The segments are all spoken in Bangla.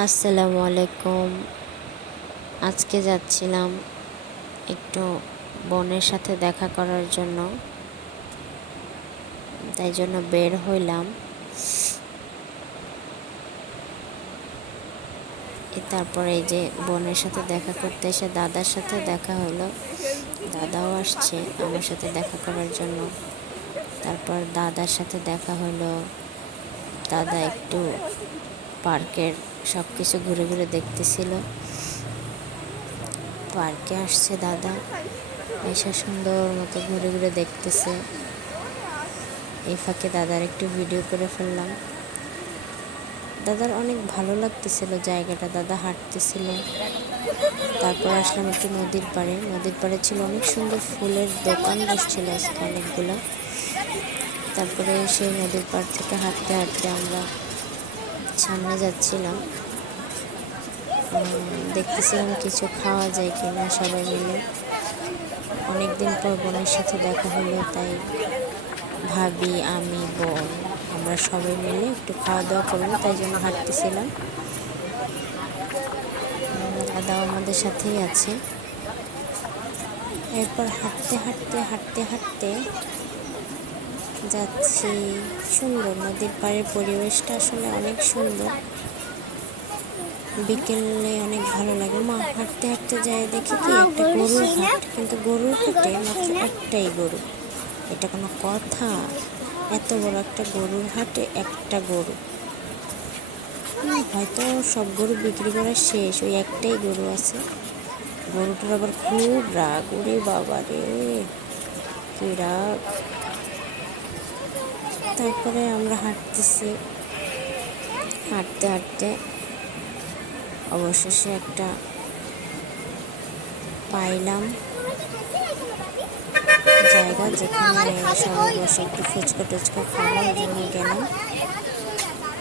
আসসালামু আলাইকুম। আজকে যাচ্ছিলাম একটু বোনের সাথে দেখা করার জন্য। তাই জন্য বের হইলাম। তারপরে এই যে বোনের সাথে দেখা করতে এসে দাদার সাথে দেখা হলো। দাদাও আসছে আমার সাথে দেখা করার জন্য। তারপর দাদার সাথে দেখা হলো। দাদা একটু পার্কের সব কিছু ঘুরে ঘুরে দেখতেছিল। পার্কে আসছে দাদা। এসে সুন্দর মতো ঘুরে ঘুরে দেখতেছে। এই ফাঁকে দাদার একটু ভিডিও করে ফেললাম। দাদার অনেক ভালো লাগতেছিল জায়গাটা। দাদা হাঁটতেছিল। তারপর আসলাম একটু নদীর পাড়ে। নদীর পাড়ে ছিল অনেক সুন্দর ফুলের দোকান বসছিল আজকে অনেকগুলো। তারপরে সেই নদীর পাড় থেকে হাঁটতে হাঁটতে আমরা সামনে যাচ্ছিলাম। দেখতেছিলাম কিছু খাওয়া যায় কিনা সবাই মিলে। অনেকদিন পর বোনের সাথে দেখা হলো, তাই ভাবি, আমি, বোন, আমরা সবাই মিলে একটু খাওয়া দাওয়া করব, তাই জন্য হাঁটতেছিলাম। দাদাও আমাদের সাথেই আছে। এরপর হাঁটতে হাঁটতে হাঁটতে হাঁটতে যাচ্ছি। সুন্দর নদীর পাড়ের পরিবেশটা আসলে অনেক সুন্দর। বিকেলে অনেক ভালো লাগে। মা, হাঁটতে হাঁটতে যায় দেখি কি একটা গরুর হাট, কিন্তু গরুর হাটে মাত্র একটাই গরু। এটা কোনো কথা। এত বড় একটা গরুর হাটে একটা গরু। হয়তো সব গরু বিক্রি করা শেষ, ওই একটাই গরু আছে। গরুটার আবার খুব রাগ। ওরে বাবা রে, কি রাগ। তারপরে আমরা হাঁটতেছি। হাঁটতে হাঁটতে অবশেষে একটা পাইলাম জায়গা যেখানে সবাই বসে একটু ফুচকা টুচকা খাওয়ার জন্য গেলাম।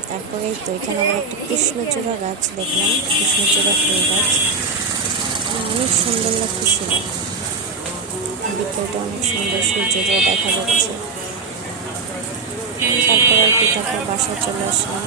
তারপরে তো, এখানে আবার একটা কৃষ্ণচূড়া গাছ দেখলাম, কৃষ্ণচূড়া ফুল গাছ। অনেক সুন্দর লাগতেছিল। বিকেলটা অনেক সুন্দর সূর্যোদয় দেখা যাচ্ছে। তারপর আর কি তারপর বাসায় চলে আসলাম।